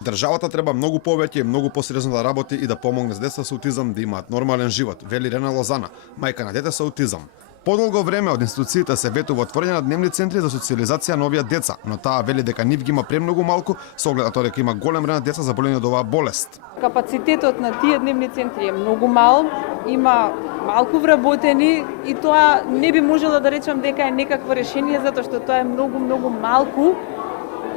Државата треба многу повеќе и многу посериозно да работи и да помогне за деца со аутизам да имаат нормален живот, вели Рена Лозана, мајка на дете со аутизам. Подолго време од институциите се ветува отворање на дневни центри за социјализација на овие деца, но таа вели дека нив ги има премногу малку со оглед на тоа дека има голем број на деца заболени од оваа болест. Капацитетот на тие дневни центри е многу мал, има малку вработени и тоа не би можела да речам дека е некакво решение затоа што тоа е многу малку.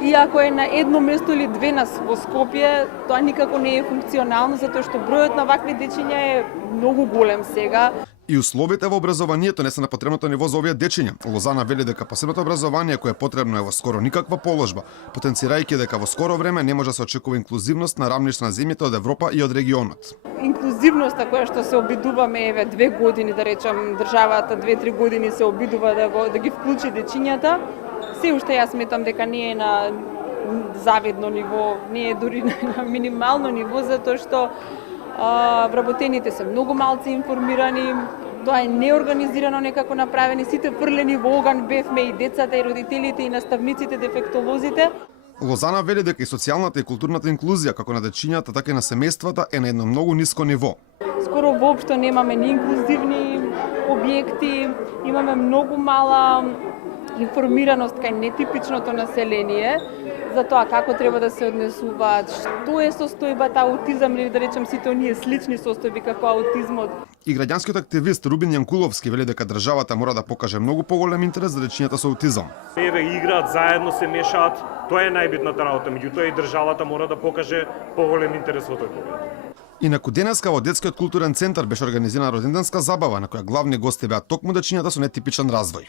И ако е на едно место или две во Скопје, тоа никако не е функционално затоа што бројот на вакви дечиња е многу голем сега. И условите во образованието не се на потребното ниво за овие дечиња. Лозана вели дека посебното образование кое е потребно е во скоро никаква положба, потенцирајќи дека во скоро време не може да се очекува инклузивност на рамниште на земјите од Европа и од регионот. Инклузивноста која што се обидуваме 2 години, да речам, државата 2-3 години се обидува да ги вклучи дечињата, се уште јас сметам дека не е на завидно ниво, не е дури на минимално ниво, затоа што вработените се многу малци информирани, тоа е неорганизирано некако направени, сите фрлени во оган бевме и децата, и родителите, и наставниците, дефектолозите. Лозана вели дека и социјалната и културната инклузија како на дечињата, така и на семејствата е на едно многу ниско ниво. Скоро воопшто немаме ни инклузивни објекти, имаме многу мала информираност кај нетипичното население за тоа како треба да се однесуваат, што е состојбата аутизам или да речем сите оние слични состојби како аутизмот. И граѓанскиот активист Рубин Јанкуловски вели дека државата мора да покаже многу поголем интерес за дечињата со аутизам. Еве играат заедно, се мешаат, тоа е најбитната работа, меѓутоа и државата мора да покаже поголем интерес во тој поглед. Инаку денеска во детскиот културен центар беше организирана роденденска забава на која главни гости беа токму дечињата со нетипичен развој.